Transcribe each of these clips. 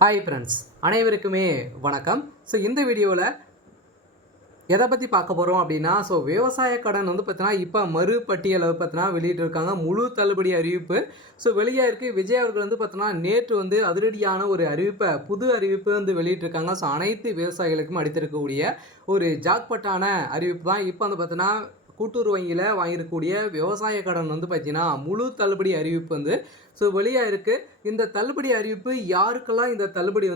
Hi friends, அனைவருக்குமே வணக்கம். இந்த வீடியோவில் எதை பற்றி பார்க்க போகிறோம் அப்படின்னா, விவசாய கடன் பார்த்தீங்கன்னா இப்போ மறுபட்டியலை பார்த்தீங்கன்னா வெளியிட்டிருக்காங்க. முழு தள்ளுபடி அறிவிப்பு வெளியாக இருக்குது. விஜய் அவர்கள் பார்த்தீங்கன்னா நேற்று அதிரடியான ஒரு புது அறிவிப்பு வெளியிட்டிருக்காங்க. அனைத்து விவசாயிகளுக்கும் அளித்திருக்கக்கூடிய ஒரு ஜாக்பட்டான அறிவிப்பு தான். இப்போ பார்த்தீங்கன்னா கூட்டுறவு வங்கியில் வாங்கியிருக்கக்கூடிய விவசாய கடன் பார்த்தீங்கன்னா முழு தள்ளுபடி அறிவிப்பு வெளியாக இருக்குது. இந்த தள்ளுபடி அறிவிப்பு யாருக்கெல்லாம் இந்த தள்ளுபடி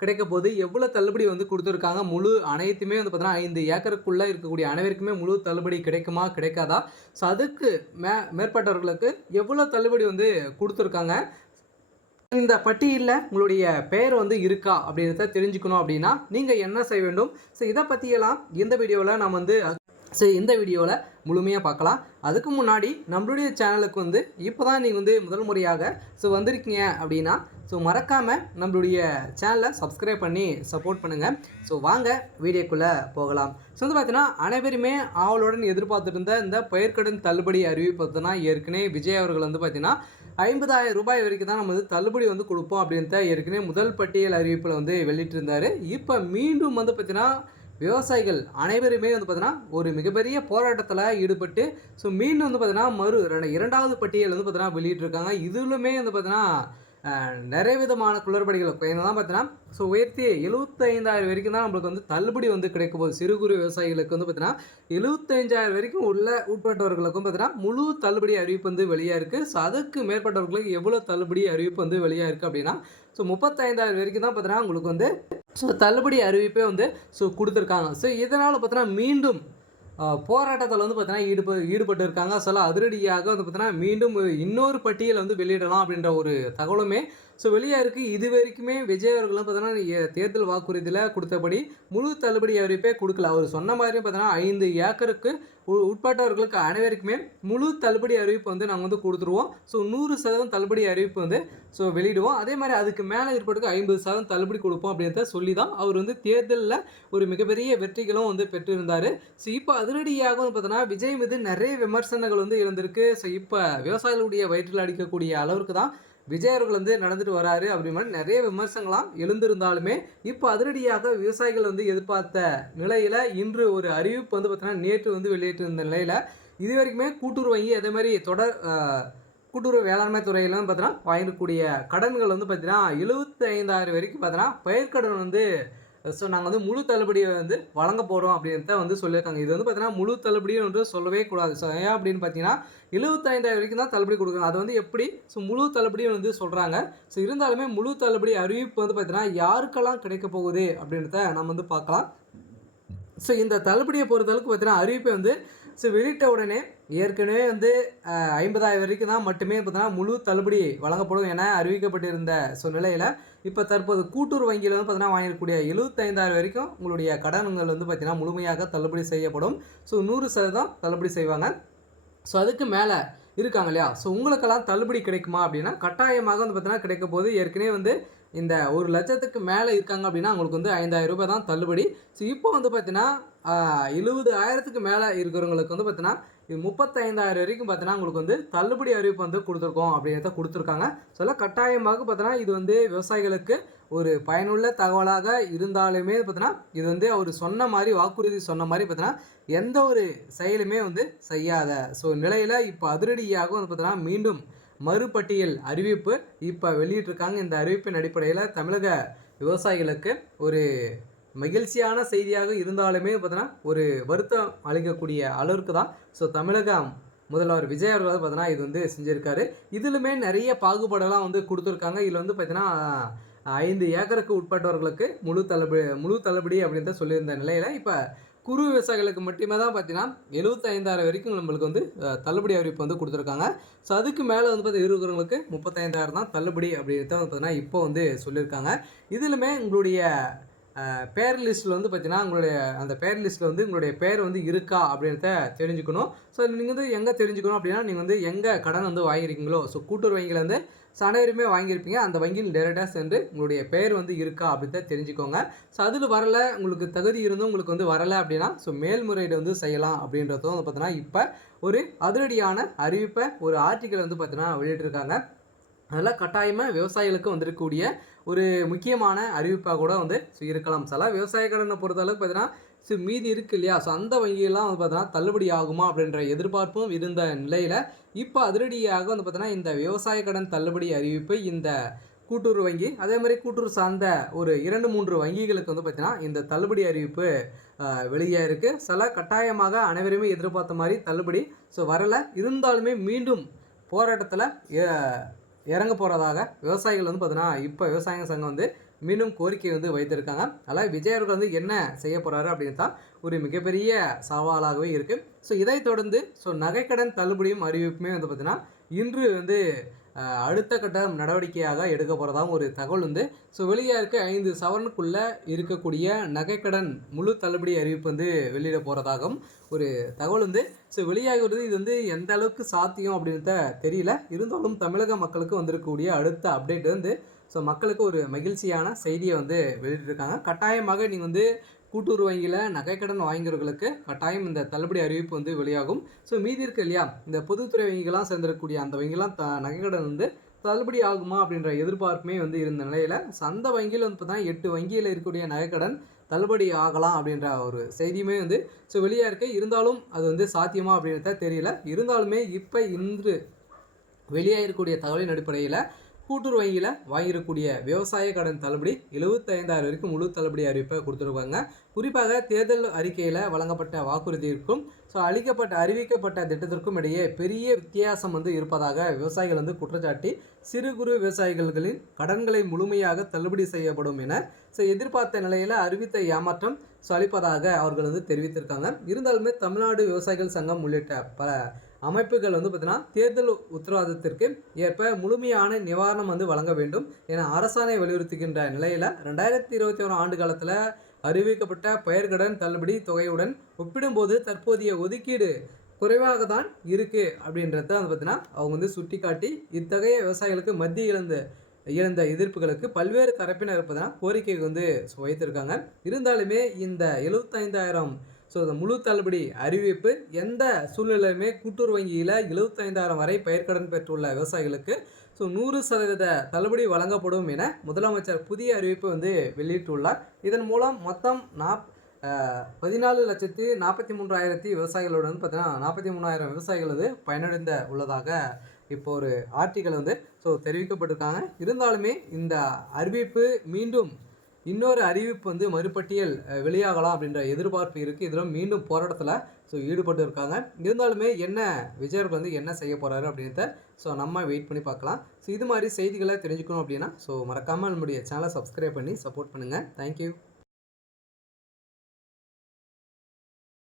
கிடைக்க போகுது, எவ்வளோ தள்ளுபடி கொடுத்துருக்காங்க, முழு அனைத்துமே பார்த்தீங்கன்னா 5 ஏக்கருக்குள்ளே இருக்கக்கூடிய அனைவருக்குமே முழு தள்ளுபடி கிடைக்குமா கிடைக்காதா, அதுக்கு மேற்பட்டவர்களுக்கு எவ்வளோ தள்ளுபடி கொடுத்துருக்காங்க, இந்த பட்டியலில் உங்களுடைய பெயர் இருக்கா அப்படின்றத தெரிஞ்சுக்கணும் அப்படின்னா நீங்கள் என்ன செய்ய வேண்டும். இதை பற்றியெல்லாம் இந்த வீடியோவில் நாம் இந்த வீடியோவில் முழுமையாக பார்க்கலாம். அதுக்கு முன்னாடி நம்மளுடைய சேனலுக்கு இப்போ தான் நீங்கள் முதல் முறையாக வந்திருக்கீங்க அப்படின்னா மறக்காமல் நம்மளுடைய சேனலை சப்ஸ்கிரைப் பண்ணி சப்போர்ட் பண்ணுங்கள். வாங்க வீடியோக்குள்ளே போகலாம். பார்த்தீங்கன்னா அனைவருமே ஆவலுடன் எதிர்பார்த்துட்டு இருந்த இந்த பயிர்க்கடன் தள்ளுபடி அறிவிப்பு பார்த்தீங்கன்னா ஏற்கனவே விஜய் அவர்கள் பார்த்தீங்கன்னா 50,000 ரூபாய் வரைக்கும் தான் நம்ம தள்ளுபடி கொடுப்போம் அப்படின்ட்டு ஏற்கனவே முதல் பட்டியல் அறிவிப்பில் வெளியிட்டிருந்தார். இப்போ மீண்டும் பார்த்தீங்கன்னா விவசாயிகள் அனைவருமே பார்த்தீங்கன்னா ஒரு மிகப்பெரிய போராட்டத்தில் ஈடுபட்டு மீண்டும் பார்த்தீங்கன்னா இரண்டாவது பட்டியல் பார்த்தீங்கன்னா வெளியிட்டிருக்காங்க. இதுலுமே பார்த்தீங்கன்னா நிறைய விதமான குளறுபடிகள் தான் பார்த்தீங்கன்னா உயர்த்தி 75,000 வரைக்கும் தான் நம்மளுக்கு தள்ளுபடி கிடைக்க போகுது. சிறு குறு விவசாயிகளுக்கு பார்த்தீங்கன்னா 75,000 வரைக்கும் உட்பட்டவர்களுக்கும் பார்த்தீங்கன்னா முழு தள்ளுபடி அறிவிப்பு வெளியாக இருக்குது. அதுக்கு மேற்பட்டவர்களுக்கு எவ்வளோ தள்ளுபடி அறிவிப்பு வெளியாக இருக்குது அப்படின்னா 35,000 வரைக்கும் தான் பார்த்தீங்கன்னா உங்களுக்கு தள்ளுபடி அறிவிப்பே கொடுத்துருக்காங்க. இதனால் பார்த்தீங்கன்னா மீண்டும் போராட்டத்தில் பார்த்தீங்கன்னா ஈடுபட்டு இருக்காங்க. அதிரடியாக பார்த்தீங்கன்னா மீண்டும் இன்னொரு பட்டியல் வெளியிடலாம் அப்படின்ற ஒரு தகவலுமே வெளியாக இருக்குது. இது வரைக்குமே விஜய் அவர்களும் பார்த்தீங்கன்னா தேர்தல் வாக்குறுதியில் கொடுத்தபடி முழு தள்ளுபடி அறிவிப்பே கொடுக்கல. அவர் சொன்ன மாதிரி பார்த்தீங்கன்னா 5 ஏக்கருக்கு உட்பட்டவர்களுக்கு அனைவருக்குமே முழு தள்ளுபடி அறிவிப்பு நாங்கள் கொடுத்துருவோம். 100% தள்ளுபடி அறிவிப்பு வெளியிடுவோம். அதே மாதிரி அதுக்கு மேலே ஏற்பட்டுக்கு 50% தள்ளுபடி கொடுப்போம் அப்படின்றத சொல்லி தான் அவர் தேர்தலில் ஒரு மிகப்பெரிய வெற்றிகளும் பெற்றிருந்தார். இப்போ அதிரடியாக பார்த்தீங்கன்னா விஜய் மீது நிறைய விமர்சனங்கள் இருந்திருக்கு. இப்போ விவசாயிகளுடைய வயிற்றில் அடிக்கக்கூடிய அளவுக்கு தான் விஜய் அவர்கள் நடந்துட்டு வராரு அப்படி மாதிரி நிறைய விமர்சனங்களாம் எழுந்திருந்தாலுமே இப்போ அதிரடியாக விவசாயிகள் எதிர்பார்த்த நிலையில் இன்று ஒரு அறிவிப்பு பார்த்தீங்கன்னா நேற்று வெளியிட்டிருந்த நிலையில் இது வரைக்குமே கூட்டுறவு வங்கி அதே மாதிரி கூட்டுறவு வேளாண்மை துறையிலும் பார்த்தீங்கன்னா வாங்கக்கூடிய கடன்கள் பார்த்தீங்கன்னா 75,000 வரைக்கும் பார்த்தீங்கன்னா பயிர்க்கடன் நாங்கள் முழு தள்ளுபடியை வழங்க போகிறோம் அப்படின்றத சொல்லியிருக்காங்க. இது பார்த்தீங்கன்னா முழு தள்ளுபடியும் சொல்லவே கூடாது. ஏன் அப்படின்னு பார்த்தீங்கன்னா 75,000 வரைக்கும் தான் தள்ளுபடி கொடுக்கணும். அது எப்படி முழு தள்ளுபடியும் சொல்கிறாங்க. இருந்தாலுமே முழு தள்ளுபடி அறிவிப்பு பார்த்தீங்கன்னா யாருக்கெல்லாம் கிடைக்க போகுது அப்படின்றத நம்ம பார்க்கலாம். இந்த தள்ளுபடியை பொறுத்தளவுக்கு பார்த்தீங்கன்னா அறிவிப்பை வெளியிட்ட உடனே ஏற்கனவே 50,000 வரைக்கும் தான் மட்டுமே பார்த்தீங்கன்னா முழு தள்ளுபடி வழங்கப்படும் என அறிவிக்கப்பட்டிருந்த நிலையில் இப்போ தற்போது கூட்டுறவு வங்கியில் பார்த்தீங்கன்னா வாங்கக்கூடிய 75,000 வரைக்கும் உங்களுடைய கடன்கள் பார்த்தீங்கன்னா முழுமையாக தள்ளுபடி செய்யப்படும். 100% தள்ளுபடி செய்வாங்க. அதுக்கு மேலே இருக்காங்க இல்லையா, உங்களுக்கெல்லாம் தள்ளுபடி கிடைக்குமா அப்படின்னா கட்டாயமாக பார்த்தீங்கன்னா கிடைக்க போது. ஏற்கனவே இந்த 1 லட்சத்துக்கு மேலே இருக்காங்க அப்படின்னா உங்களுக்கு 5,000 ரூபாய் தான் தள்ளுபடி. இப்போ பார்த்தீங்கன்னா 70,000க்கு மேலே இருக்கிறவங்களுக்கு பார்த்தீங்கன்னா 35,000 வரைக்கும் பார்த்தீங்கன்னா உங்களுக்கு தள்ளுபடி அறிவிப்பு கொடுத்துருக்கோம் அப்படின்றத கொடுத்துருக்காங்க. கட்டாயமாக பார்த்தீங்கன்னா இது விவசாயிகளுக்கு ஒரு பயனுள்ள தகவலாக இருந்தாலுமே பார்த்தீங்கன்னா இது அவர் சொன்ன மாதிரி வாக்குறுதி சொன்ன மாதிரி பார்த்தீங்கன்னா எந்த ஒரு செயலுமே செய்யாத நிலையில் இப்போ அதிரடியாக பார்த்தீங்கன்னா மீண்டும் மறுபட்டியல் அறிவிப்பு இப்போ வெளியிட்டிருக்காங்க. இந்த அறிவிப்பின் அடிப்படையில் தமிழக விவசாயிகளுக்கு ஒரு மகிழ்ச்சியான செய்தியாக இருந்தாலுமே பார்த்தீங்கன்னா ஒரு வருத்தம் அளிக்கக்கூடிய அளவுக்கு தான் தமிழக முதல்வர் விஜய் அவர்கள் பார்த்தீங்கன்னா இது செஞ்சுருக்காரு. இதிலுமே நிறைய பாகுபாடெல்லாம் கொடுத்துருக்காங்க. இதில் பார்த்தீங்கன்னா 5 ஏக்கருக்கு உட்பட்டவர்களுக்கு முழு தள்ளுபடி அப்படின்றத சொல்லியிருந்த நிலையில் இப்போ குறு விவசாயிகளுக்கு மட்டுமே தான் பார்த்தீங்கன்னா 75,000 வரைக்கும் நம்மளுக்கு தள்ளுபடி அறிவிப்பு கொடுத்துருக்காங்க. அதுக்கு மேலே இருக்கிறவங்களுக்கு 35,000 தான் தள்ளுபடி அப்படின்றத பார்த்தீங்கன்னா இப்போ சொல்லியிருக்காங்க. இதிலுமே உங்களுடைய பேர் லிஸ்ட்டில் பார்த்தீங்கன்னா உங்களுடைய அந்த பேர் லிஸ்ட்டில் உங்களுடைய பேர் இருக்கா அப்படின்றத தெரிஞ்சுக்கணும். நீங்கள் எங்கே தெரிஞ்சுக்கணும் அப்படின்னா நீங்கள் எங்கே கடன் வாங்கியிருக்கீங்களோ கூட்டுறவு வங்கியில் அனைவருமே வாங்கியிருப்பீங்க. அந்த வங்கியில் டேரெக்டாக சென்று உங்களுடைய பேர் இருக்கா அப்படின்றத தெரிஞ்சுக்கோங்க. அதில் வரலை, உங்களுக்கு தகுதி இருந்தும் உங்களுக்கு வரலை அப்படின்னா மேல்முறையீடு செய்யலாம் அப்படின்றதும் பார்த்தீங்கன்னா இப்போ ஒரு அதிரடியான அறிவிப்பை ஒரு ஆர்டிக்கல் பார்த்தீங்கன்னா வெளியிட்டிருக்காங்க. அதெல்லாம் கட்டாயமாக விவசாயிகளுக்கு வந்திருக்கக்கூடிய ஒரு முக்கியமான அறிவிப்பாக கூட வந்து இருக்கலாம். சில விவசாய கடனை பொறுத்தளவுக்கு பார்த்தீங்கன்னா மீதி இருக்குது இல்லையா, ஸோ அந்த வங்கியெல்லாம் வந்து பார்த்தீங்கன்னா தள்ளுபடி ஆகுமா அப்படின்ற எதிர்பார்ப்பும் இருந்த நிலையில் இப்போ அதிரடியாக வந்து பார்த்தீங்கன்னா இந்த விவசாய கடன் தள்ளுபடி அறிவிப்பு இந்த கூட்டுறவு வங்கி அதே மாதிரி கூட்டுறவு சார்ந்த ஒரு 2-3 வங்கிகளுக்கு வந்து பார்த்தீங்கன்னா இந்த தள்ளுபடி அறிவிப்பு வெளியே இருக்குது. சில கட்டாயமாக அனைவருமே எதிர்பார்த்த மாதிரி தள்ளுபடி வரலை. இருந்தாலுமே மீண்டும் போராட்டத்தில் இறங்க போகிறதாக விவசாயிகள் வந்து பார்த்தீங்கன்னா இப்போ விவசாய சங்கம் வந்து மீண்டும் கோரிக்கை வந்து வைத்திருக்காங்க. அதனால் விஜய் அவர்கள் வந்து என்ன செய்ய போகிறாரு அப்படின்னு தான் ஒரு மிகப்பெரிய சவாலாகவே இருக்குது. இதை தொடர்ந்து நகைக்கடன் தள்ளுபடியும் அறிவிப்புமே வந்து பார்த்திங்கன்னா இன்று வந்து அடுத்த கட்ட நடவடிக்கையாக எடுக்க போகிறதாகவும் ஒரு தகவல் வந்து வெளியாக இருக்க 5 சவரனுக்குள்ளே இருக்கக்கூடிய நகைக்கடன் முழு தள்ளுபடி அறிவிப்பு வந்து வெளியிட போகிறதாகவும் ஒரு தகவல் வந்து வெளியாகி வருது. இது வந்து எந்த அளவுக்கு சாத்தியம் அப்படின்றத தெரியல. இருந்தாலும் தமிழக மக்களுக்கு வந்திருக்கக்கூடிய அடுத்த அப்டேட் வந்து மக்களுக்கு ஒரு மகிழ்ச்சியான செய்தியை வந்து வெளியிட்டிருக்காங்க. கட்டாயமாக நீங்கள் வந்து கூட்டுறவு வங்கியில் நகைக்கடன் வாங்கியவர்களுக்கு கட்டாயம் இந்த தள்ளுபடி அறிவிப்பு வந்து வெளியாகும். மீதி இருக்கு இல்லையா, இந்த பொதுத்துறை வங்கிகளாம் சேர்ந்திருக்கக்கூடிய அந்த வங்கிலாம் நகைக்கடன் வந்து தள்ளுபடி ஆகுமா அப்படின்ற எதிர்பார்ப்புமே வந்து இருந்த நிலையில் அந்த வங்கியில் வந்து பார்த்தீங்கன்னா 8 வங்கியில் இருக்கக்கூடிய நகைக்கடன் தள்ளுபடி ஆகலாம் அப்படின்ற ஒரு செய்தியுமே வந்து வெளியாக இருக்குது. இருந்தாலும் அது வந்து சாத்தியமா அப்படின்றத தெரியல. இருந்தாலுமே இப்போ இன்று வெளியாக இருக்கக்கூடிய தகவலின் அடிப்படையில் கூட்டுறவு வங்கியில் வாங்கியிருக்கக்கூடிய விவசாய கடன் தள்ளுபடி 75,000 வரைக்கும் முழு தள்ளுபடி அறிவிப்பை கொடுத்துருக்காங்க. குறிப்பாக தேர்தல் அறிக்கையில் வழங்கப்பட்ட வாக்குறுதிக்கும் அறிவிக்கப்பட்ட திட்டத்திற்கும் இடையே பெரிய வித்தியாசம் வந்து இருப்பதாக விவசாயிகள் வந்து குற்றச்சாட்டி சிறு குறு விவசாயிகளின் கடன்களை முழுமையாக தள்ளுபடி செய்யப்படும் என எதிர்பார்த்த நிலையில் அறிவித்த ஏமாற்றம் அளிப்பதாக அவர்கள் வந்து தெரிவித்திருக்காங்க. இருந்தாலுமே தமிழ்நாடு விவசாயிகள் சங்கம் உள்ளிட்ட பல அமைப்புகள் வந்து பார்த்தீங்கன்னா தேர்தல் உத்தரவாதத்திற்கு ஏற்ப முழுமையான நிவாரணம் வந்து வழங்க வேண்டும் என அரசாணை வலியுறுத்துகின்ற நிலையில் 2021 ஆண்டு காலத்தில் அறிவிக்கப்பட்ட பயிர்க்கடன் தள்ளுபடி தொகையுடன் ஒப்பிடும்போது தற்போதைய ஒதுக்கீடு குறைவாக தான் இருக்குது அப்படின்றத வந்து பார்த்தீங்கன்னா அவங்க வந்து சுட்டி காட்டி இத்தகைய விவசாயிகளுக்கு மத்திய இழந்த எதிர்ப்புகளுக்கு பல்வேறு தரப்பினர் இருப்பதனால் கோரிக்கை வந்து வைத்திருக்காங்க. இருந்தாலுமே இந்த 75,000 இந்த முழு தள்ளுபடி அறிவிப்பு எந்த சூழ்நிலையுமே கூட்டுறவு வங்கியில் 75,000 வரை பயிர்க்கடன் பெற்றுள்ள விவசாயிகளுக்கு 100% தள்ளுபடி வழங்கப்படும் என முதலமைச்சர் புதிய அறிவிப்பு வந்து வெளியிட்டுள்ளார். இதன் மூலம் மொத்தம் 14,43,000 விவசாயிகளுடன் பார்த்தீங்கன்னா 43,000 விவசாயிகள் வந்து பயனடைந்த உள்ளதாக இப்போ ஒரு ஆர்டிக்கல் வந்து தெரிவிக்கப்பட்டிருக்காங்க. இருந்தாலுமே இந்த அறிவிப்பு மீண்டும் இன்னொரு அறிவிப்பு வந்து மறுபட்டியல் வெளியாகலாம் அப்படின்ற எதிர்பார்ப்பு இருக்குது. இதில் மீண்டும் போராட்டத்தில் ஈடுபட்டு இருக்காங்க. இருந்தாலுமே என்ன விஜய் அவர்கள் வந்து என்ன செய்ய போகிறாரு அப்படின்றத நம்ம வெயிட் பண்ணி பார்க்கலாம். இது மாதிரி செய்திகளை தெரிஞ்சுக்கணும் அப்படின்னா மறக்காமல் நம்முடைய சேனலை சப்ஸ்கிரைப் பண்ணி சப்போர்ட் பண்ணுங்கள். தேங்க்யூ.